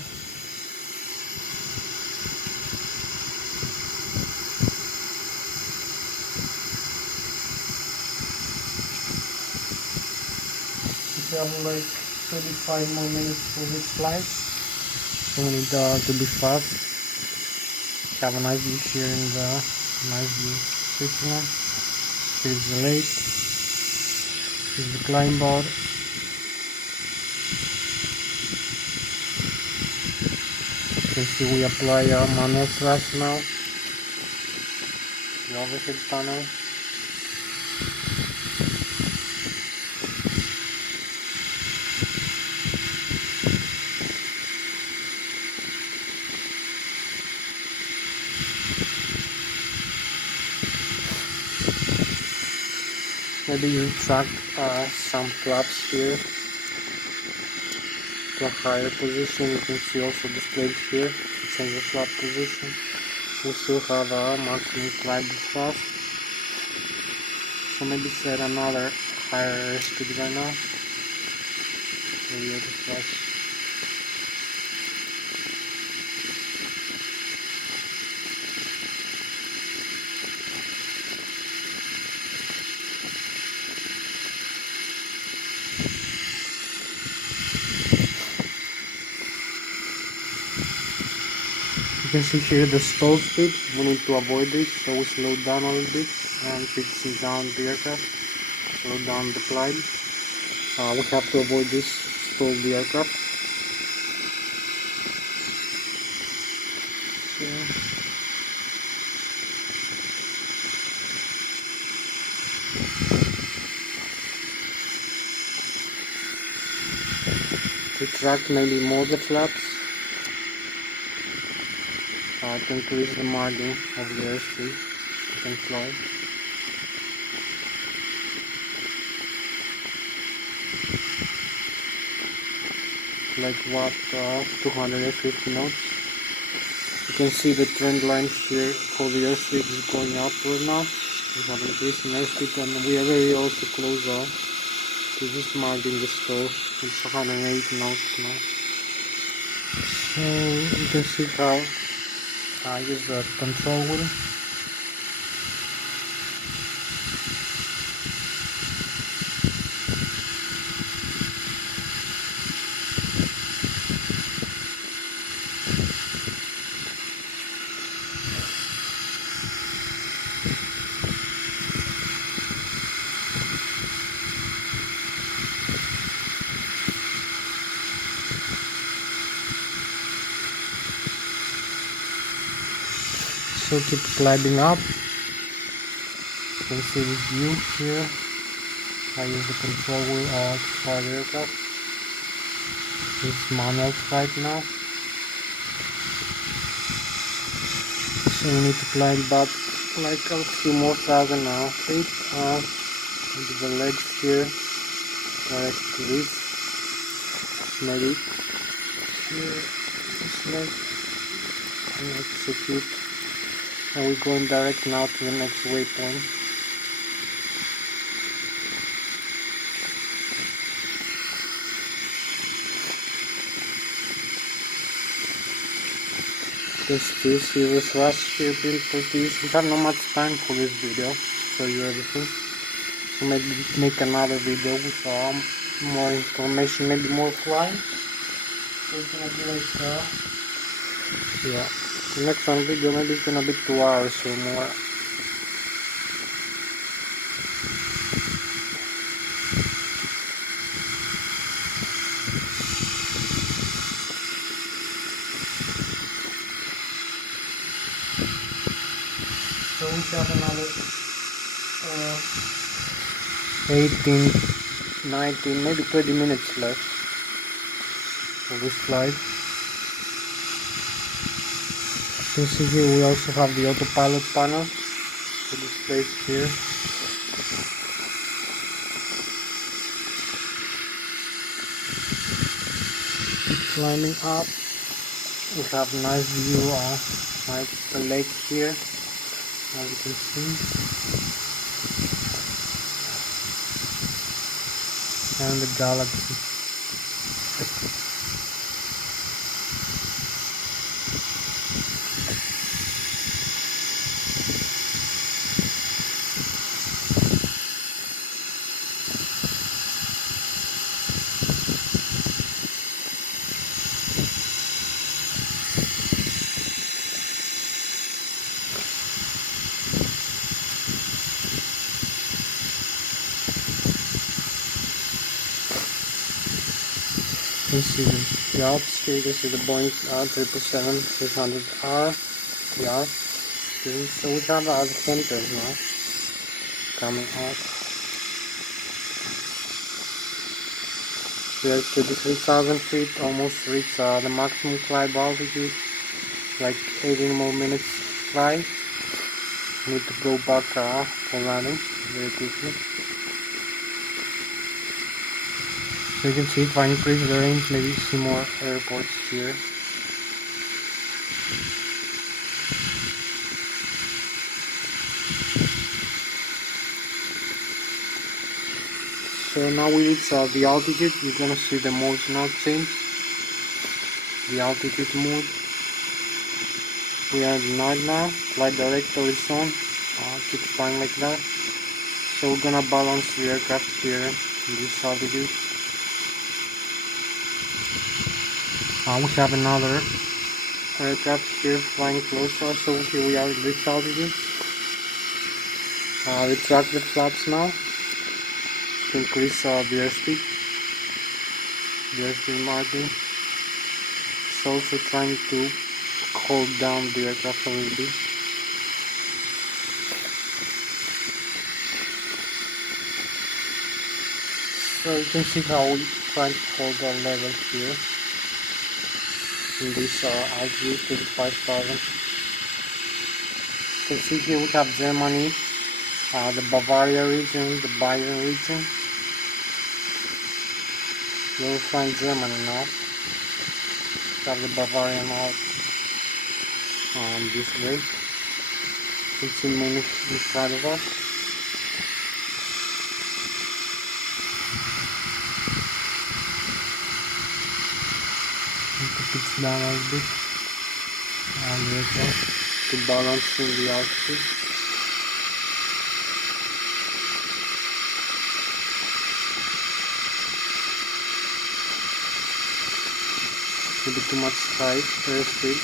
We have like 35 more minutes for this flight, so we need to be fast. Have a nice view here in the nice view Switzerland. Here's the lake, here's the climb bar. You can see we apply manual thrust now, the overhead panel. Maybe you retract some flaps here to a higher position. You can see also displayed here, it's in the flap position. We still have a maximum flight thrust, so maybe set another higher speed right now. Maybe the thrust. You can see here the stall speed. We need to avoid this, so we slow down a little bit and pitching down the aircraft, slow down the climb. We have to avoid this, stall the aircraft. Retract maybe more the flaps. To increase the margin of the airspeed you can fly. Like what, 250 knots. You can see the trend line here for the airspeed is going upward now. We have increasing airspeed and we are very also close to this margin, the stall. It's 180 knots now. So you can see how I use the control wheel. So keep climbing up. You can see this view here. I use the control wheel to fly the aircraft. It's manual flight now. So we need to climb back like a few more thousand feet into the legs here, direct to this. Maybe here, this leg. execute, and we're going direct now to the next waypoint. This is the thrust here being produced. We have not much time for this video to show you everything, so maybe make another video with more information, maybe more flying. So it's gonna be like yeah, the next one video maybe it's gonna be 2 hours or more. So we have another 18, 19, maybe 20 minutes left of this flight. You can see here we also have the autopilot panel for this place here. Keep climbing up. We have a nice view of the lake here, as you can see, and the galaxy. You can see the Alps here. This is the Boeing 777-300R. So we have the chemtrails now coming out. We are 33,000 feet, almost reach the maximum climb altitude, like 18 more minutes fly. Need to go back for landing very quickly. So you can see if I increase the range, maybe see more airports here. So now we reach the altitude. You're gonna see the mode now change. The altitude mode. We are in night now. Fly direct horizon. Keep flying like that. So we're gonna balance the aircraft here in this altitude. We have another aircraft here flying close to us, so here we are in this altitude. Retract the flaps now to increase the airspeed. The airspeed margin. It's also trying to hold down the aircraft a little bit. So you can see how we try to hold our level here. In this altitude, 25,000. You can see here we have Germany, the Bavaria region, the Bayern region. You will find Germany now. We have the Bavarian out this way. You can see Munich in front of us. Pitch down a little bit and to balance in the altitude. Maybe too much high airspeed.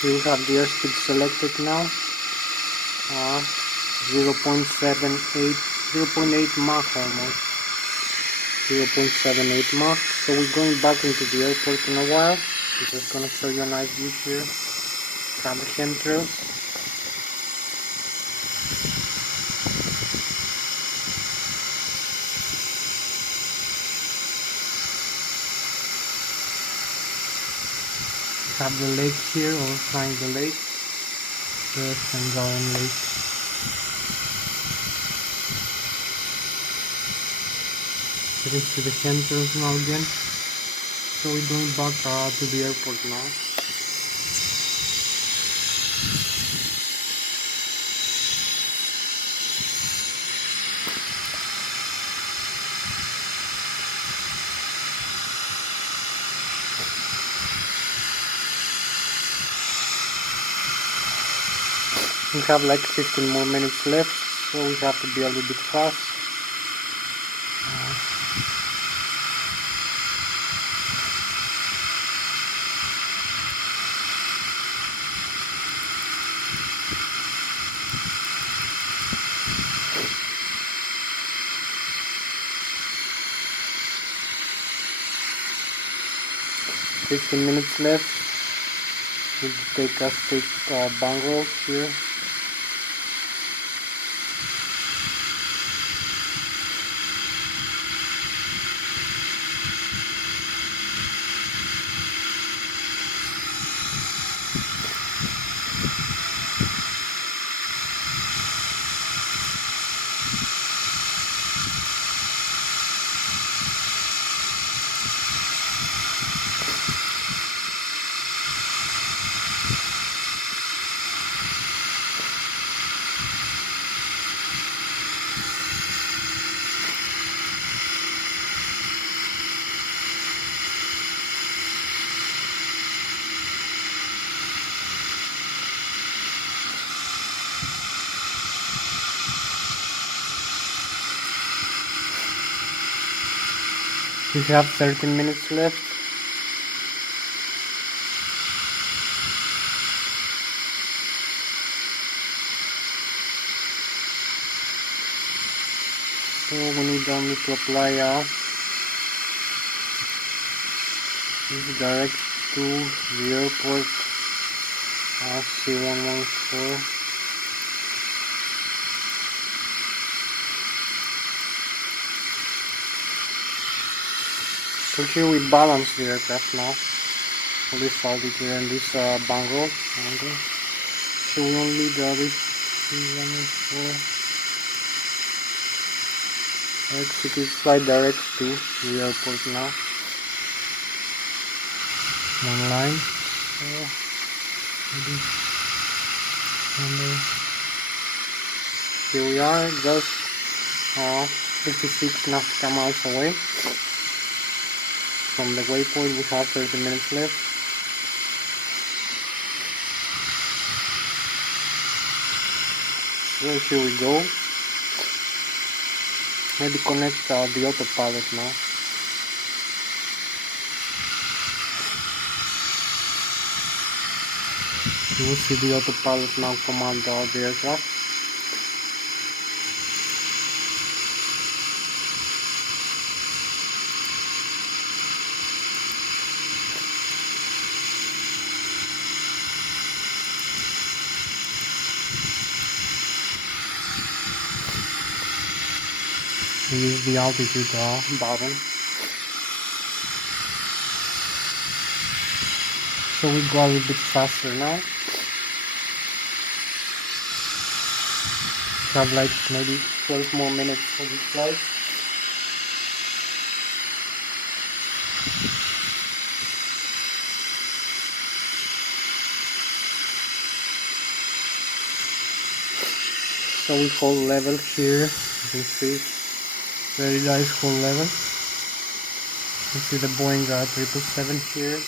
You have the airspeed selected now. 0.8 Mach almost. 0.78 Mach. So we're going back into the airport in a while. I'm just gonna show you a nice view here. Have the chemtrails. Have the lake here, overflying the lake. the St. Gallen Lake. Heading to the chemtrails now again. So we're going back to the airport now. We have like 15 more minutes left, so we have to be a little bit fast. 15 minutes left. We'll take bang rolls here. We have 13 minutes left. So we need only to apply this direct to the airport C114. So here we balance the aircraft now on this altitude and this bang roll. So we only need this C114. Execute flight direct to the airport now. One line. Here we are, just 56 nautical miles away from the waypoint. We have 30 minutes left. So here we go. Maybe connect the autopilot now. You will see the autopilot now command the aircraft. Use the altitude button. So we go a little bit faster now. Have like maybe 12 more minutes for this flight. So we hold level here. You can see very nice hold level. You can see the Boeing 777 here.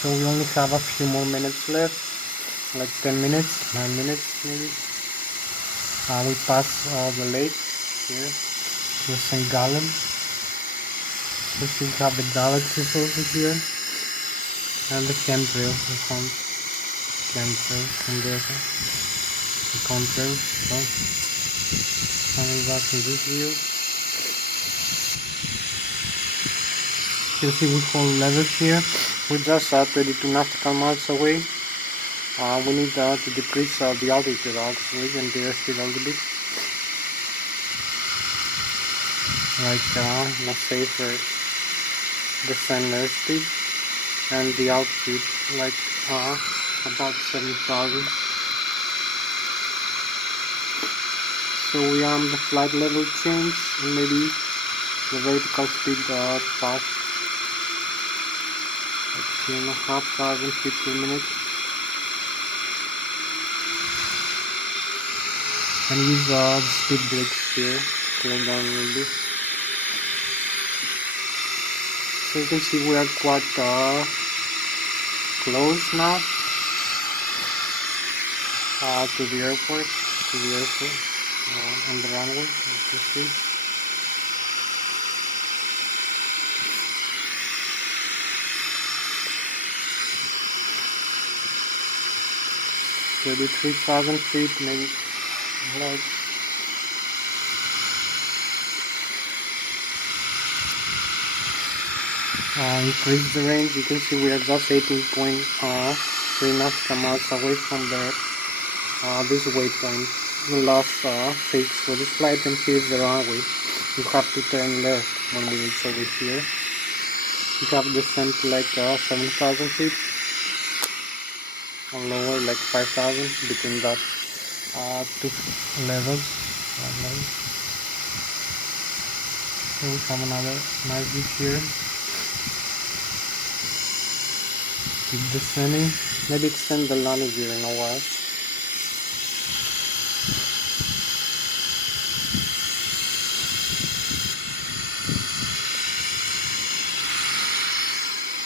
So we only have a few more minutes left, like 10 minutes, 9 minutes maybe. We pass the lake here, the St. Gallen. We still have the galaxies also here, and the chemtrail, chemtrail from there, the contrail. So coming back in this view. You see we hold levels here. We're just 22 nautical miles away. We need to decrease the altitude actually and the airspeed a little bit. Like in a safer descent airspeed. And the altitude like about 7,000. So we are on the flight level change and maybe the vertical speed pass like 2,500 feet per minute. And use the speed brakes here, slow down a little bit. So you can see we are quite close now to the airport, on the runway, as you see. Maybe 3,000 feet, maybe like increase the range. You can see we are just 18.3 nautical miles away from this waypoint, the last fix for this flight, and here's the runway. You have to turn left when we reach over here. You have descent to like 7,000 feet, or lower like 5,000, between that two levels. So we have another nice view here. Keep descending. Maybe extend the landing gear in a while.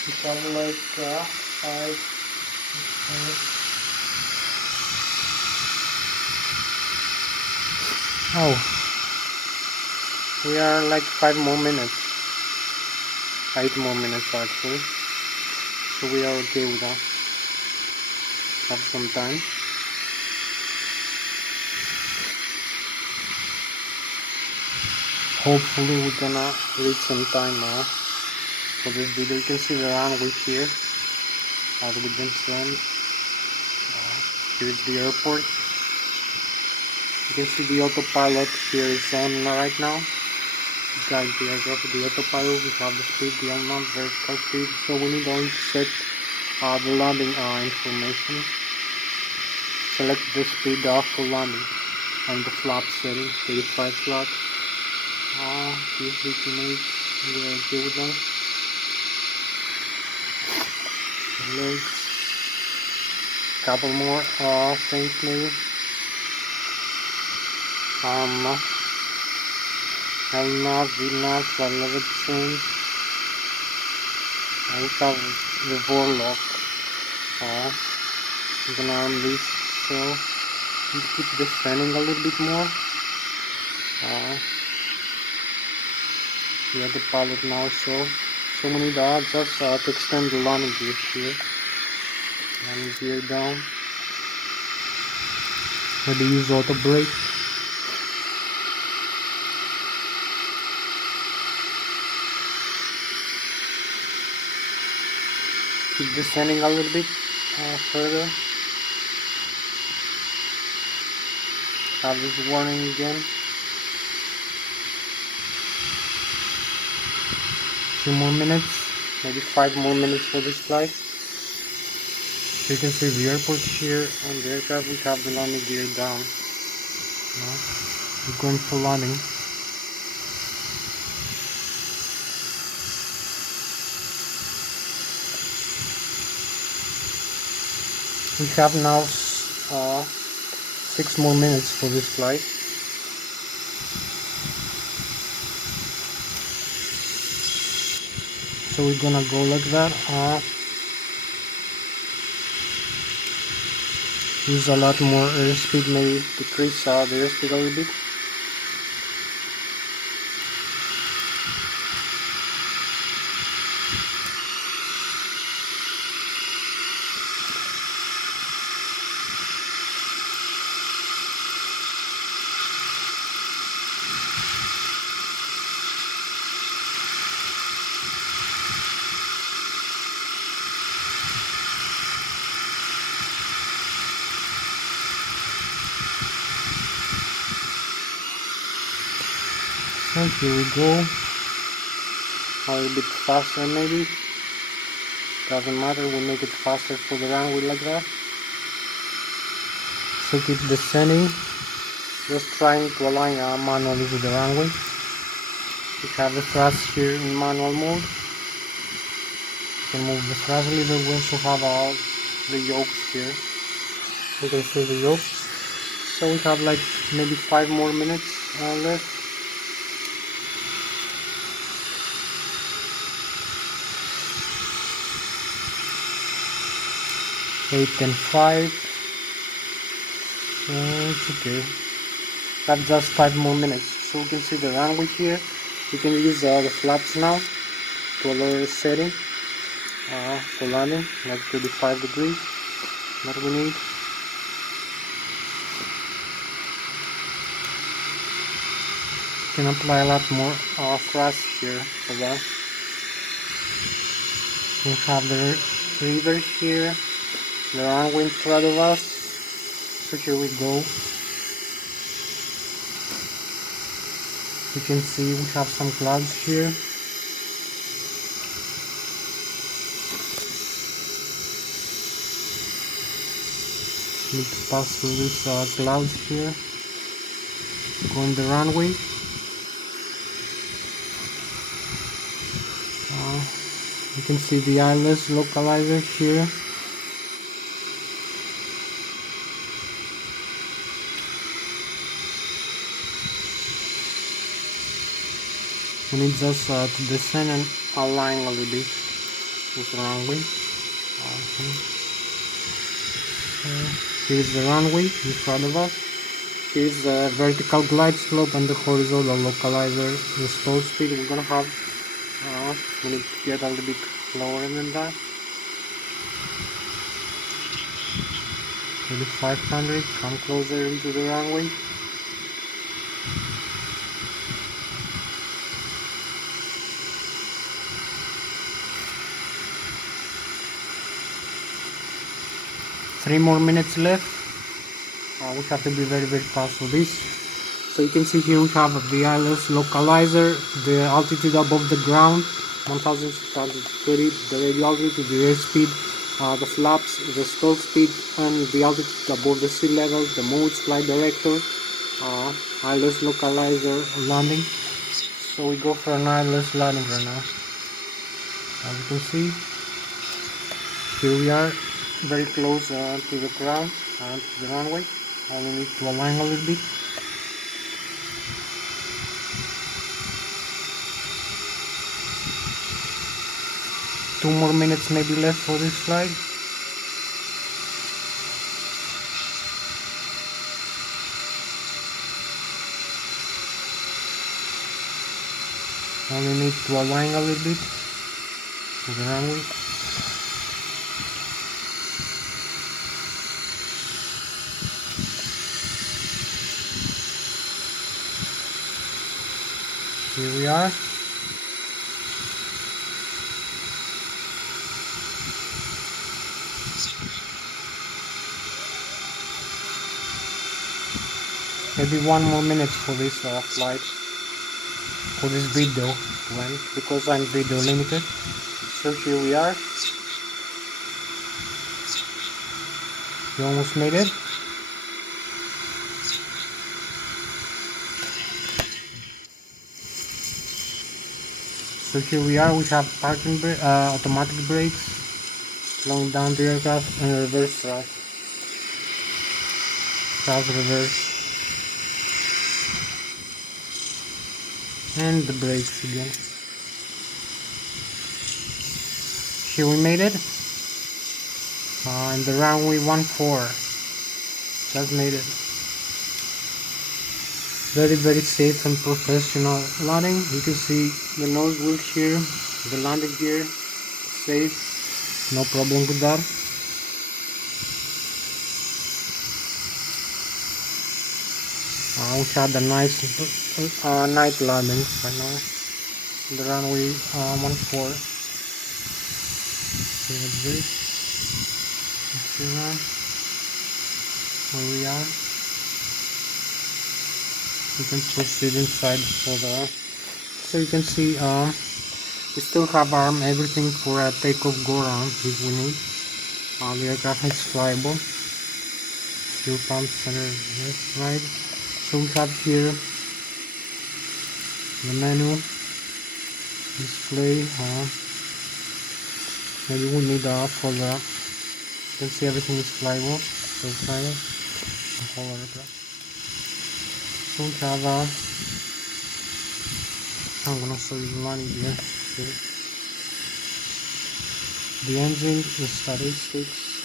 We have like 5, 6, oh, we are like 5 more minutes, 8 more minutes actually, so we are okay with that. Have some time. Hopefully we're gonna reach some time for this video. You can see the runway here as we descend. Here's the airport. You can see the autopilot here is on right now. Guide the aircraft with the autopilot. We have the speed, the unknown vertical speed. So we need only to set the landing information. Select the speed for landing and the flap setting, 35 flap. Give 50 minutes. We are okay with that. Legs. Couple more things maybe. LNAV, VNAV, flight level change. And we have the Vorlock. I'm gonna arm this, so you keep descending a little bit more. We have the pilot now, so we need just to extend the landing gear here. Landing gear down. Maybe use auto brake. Keep descending a little bit further. Have this warning again. Few more minutes, maybe 5 more minutes for this flight. So you can see the airport here and the aircraft. We have the landing gear down. We're going for landing. We have now 6 more minutes for this flight. So we're gonna go like that. Use a lot more airspeed, maybe decrease the airspeed a little bit. Okay, here we go. A little bit faster maybe. Doesn't matter, we make it faster for the runway like that. So keep descending. Just trying to align manually with the runway. We have the thrust here in manual mode. You can move the thrust lever. We also have all the yokes here. You can see the yokes. So we have like maybe 5 more minutes left. 8 and 5. It's okay. That's just 5 more minutes. So we can see the runway here. We can use the flaps now to a lower setting for landing, like 35 degrees that we need. You can apply a lot more thrust here for that. We have the river here, the runway in front of us. So here we go. You can see we have some clouds here. Need to pass through these clouds here. Go in the runway. You can see the Lszh localizer here. We need just to descend and align a little bit with the runway. Here's the runway in front of us. Here's the vertical glide slope and the horizontal localizer. The stall speed we're gonna have. We need to get a little bit lower than that. 3500. Come closer into the runway. Three more minutes left. We have to be very fast for this. So you can see here we have the Lszh localizer, the altitude above the ground 1630, the radial altitude, the airspeed, the flaps, the stall speed, and the altitude above the sea level, the modes, flight director, Lszh localizer landing. So we go for an Lszh landing right now. As you can see, here we are, very close to the ground and to the runway. Only need to align a little bit. Two more minutes maybe left for this flight. Only need to align a little bit to the runway. Here we are. Maybe 1 more minute for this flight, for this video to end, because I'm video limited. So here we are. We almost made it. So here we are. We have parking automatic brakes, slowing down the aircraft, and reverse thrust. Thrust reverse. And the brakes again. Here we made it. And the runway 14. Just made it. Very safe and professional landing. You can see the nose wheel here, the landing gear, safe, no problem with that. We had a nice night landing right now. The runway 14. See the bridge. Where we are. You can proceed inside for the So you can see we still have everything for a takeoff go around if we need. The aircraft is flyable. Fuel pump center left, right. So we have here the menu, display. Maybe we need for the. You can see everything is flyable. So flyable. The whole aircraft. So we have I'm gonna show you the line here. The engine, the statistics.